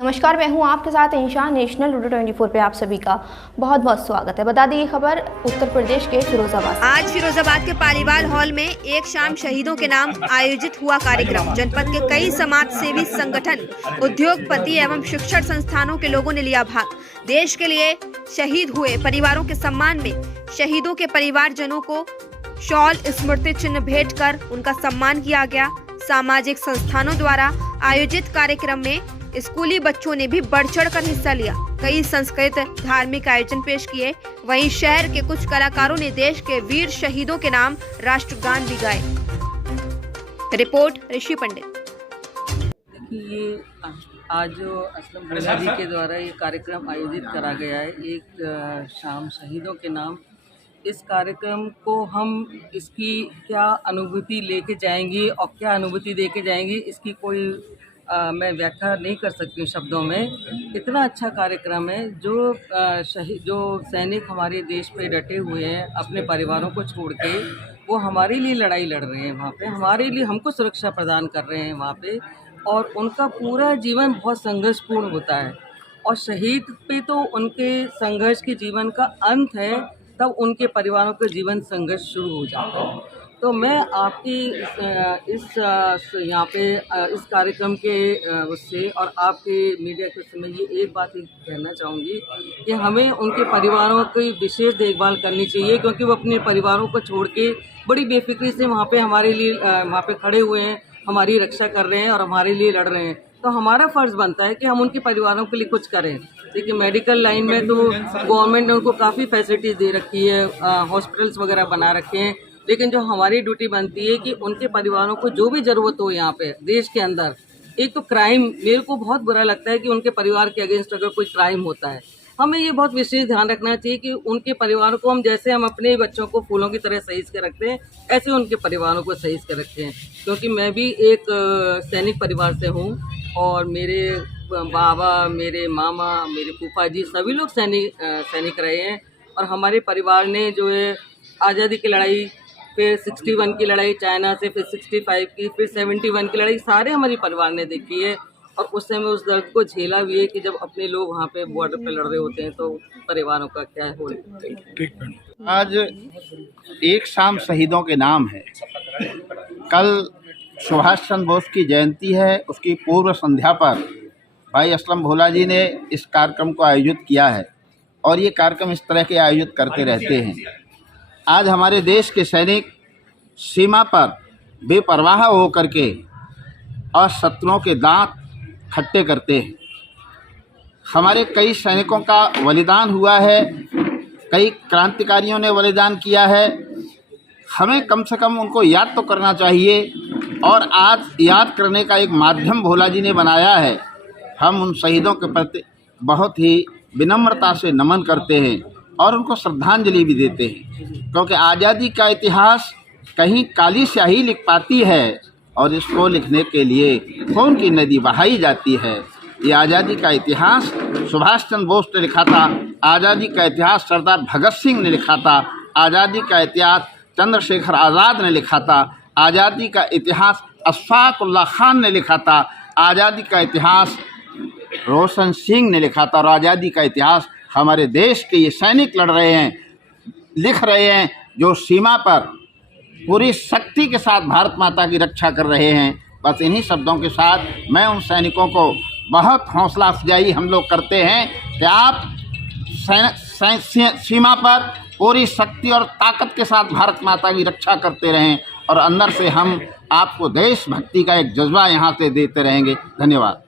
नमस्कार, मैं हूं आपके साथ इंशान। नेशनल लूडो 24 पे आप सभी का बहुत बहुत स्वागत है। बता दें ये खबर उत्तर प्रदेश के फिरोजाबाद। आज फिरोजाबाद के पालीवाल हॉल में एक शाम शहीदों के नाम आयोजित हुआ कार्यक्रम। जनपद के कई समाज सेवी संगठन, उद्योगपति एवं शिक्षण संस्थानों के लोगों ने लिया भाग। देश के लिए शहीद हुए परिवारों के सम्मान में शहीदों के परिवारजनों को शॉल, स्मृति चिन्ह भेंट कर उनका सम्मान किया गया। सामाजिक संस्थानों द्वारा आयोजित कार्यक्रम में स्कूली बच्चों ने भी बढ़ चढ़ कर हिस्सा लिया। कई सांस्कृतिक धार्मिक आयोजन पेश किए। वहीं शहर के कुछ कलाकारों ने देश के वीर शहीदों के नाम राष्ट्रगान भी गाए। रिपोर्ट ऋषि पंडित। ये आज जो असलम भोला जी के द्वारा ये कार्यक्रम आयोजित करा गया है, एक शाम शहीदों के नाम। इस कार्यक्रम को हम इसकी क्या अनुभूति लेके जाएंगे और क्या अनुभूति दे के जाएंगे, इसकी कोई मैं व्याख्या नहीं कर सकती हूँ शब्दों में। इतना अच्छा कार्यक्रम है। जो सैनिक हमारे देश पे डटे हुए हैं, अपने परिवारों को छोड़ के, वो हमारे लिए लड़ाई लड़ रहे हैं वहाँ पे, हमारे लिए हमको सुरक्षा प्रदान कर रहे हैं वहाँ पे, और उनका पूरा जीवन बहुत संघर्षपूर्ण होता है। और शहीद पे तो उनके संघर्ष के जीवन का अंत है, तब उनके परिवारों के जीवन संघर्ष शुरू हो जाता है। तो मैं आपकी यहाँ पे इस कार्यक्रम के उससे और आपके मीडिया के समय ये एक बात ही कहना चाहूँगी कि हमें उनके परिवारों की विशेष देखभाल करनी चाहिए, क्योंकि वो अपने परिवारों को छोड़ के बड़ी बेफिक्री से वहाँ पे हमारे लिए वहाँ पे खड़े हुए हैं, हमारी रक्षा कर रहे हैं और हमारे लिए लड़ रहे हैं। तो हमारा फ़र्ज़ बनता है कि हम उनके परिवारों के लिए कुछ करें। देखिए, मेडिकल लाइन में तो गवर्नमेंट ने उनको काफ़ी फैसिलिटीज़ दे रखी है, हॉस्पिटल्स वगैरह बना रखे हैं, लेकिन जो हमारी ड्यूटी बनती है कि उनके परिवारों को जो भी ज़रूरत हो यहाँ पे देश के अंदर। एक तो क्राइम, मेरे को बहुत बुरा लगता है कि उनके परिवार के अगेंस्ट अगर कोई क्राइम होता है, हमें ये बहुत विशेष ध्यान रखना चाहिए कि उनके परिवारों को हम जैसे हम अपने बच्चों को फूलों की तरह सहीज के रखते हैं, ऐसे उनके परिवारों को सहीज के रखते हैं। क्योंकि मैं भी एक सैनिक परिवार से हूँ और मेरे बाबा, मेरे मामा, मेरे फूफा जी सभी लोग सैनिक रहे हैं। और हमारे परिवार ने जो है आज़ादी की लड़ाई, फिर 61 की लड़ाई चाइना से, फिर 65 की, फिर 71 की लड़ाई सारे हमारे परिवार ने देखी है। और उस समय उस दर्द को झेला भी है कि जब अपने लोग वहाँ पे बॉर्डर पे लड़ रहे होते हैं तो परिवारों का क्या हो। आज एक शाम शहीदों के नाम है। कल सुभाष चंद्र बोस की जयंती है, उसकी पूर्व संध्या पर भाई असलम भोला जी ने इस कार्यक्रम को आयोजित किया है और ये कार्यक्रम इस तरह के आयोजित करते रहते हैं। आज हमारे देश के सैनिक सीमा पर बेपरवाह होकर के और शत्रुओं के दांत खट्टे करते हैं। हमारे कई सैनिकों का बलिदान हुआ है, कई क्रांतिकारियों ने बलिदान किया है। हमें कम से कम उनको याद तो करना चाहिए, और आज याद करने का एक माध्यम भोला जी ने बनाया है। हम उन शहीदों के प्रति बहुत ही विनम्रता से नमन करते हैं और उनको श्रद्धांजलि भी देते हैं, क्योंकि आज़ादी का इतिहास कहीं काली स्याही लिख पाती है और इसको लिखने के लिए खून की नदी बहाई जाती है। ये आज़ादी का इतिहास सुभाष चंद्र बोस ने लिखा था, आज़ादी का इतिहास सरदार भगत सिंह ने लिखा था, आज़ादी का इतिहास चंद्रशेखर आज़ाद ने लिखा था, आज़ादी का इतिहास अशफाक उल्लाह खान ने लिखा था, आज़ादी का इतिहास रोशन सिंह ने लिखा था, और आज़ादी का इतिहास हमारे देश के ये सैनिक लड़ रहे हैं, लिख रहे हैं, जो सीमा पर पूरी शक्ति के साथ भारत माता की रक्षा कर रहे हैं। बस इन्हीं शब्दों के साथ मैं उन सैनिकों को बहुत हौसला अफजाई हम लोग करते हैं कि आप सीमा पर पूरी शक्ति और ताकत के साथ भारत माता की रक्षा करते रहें, और अंदर से हम आपको देशभक्ति का एक जज्बा यहाँ से देते रहेंगे। धन्यवाद।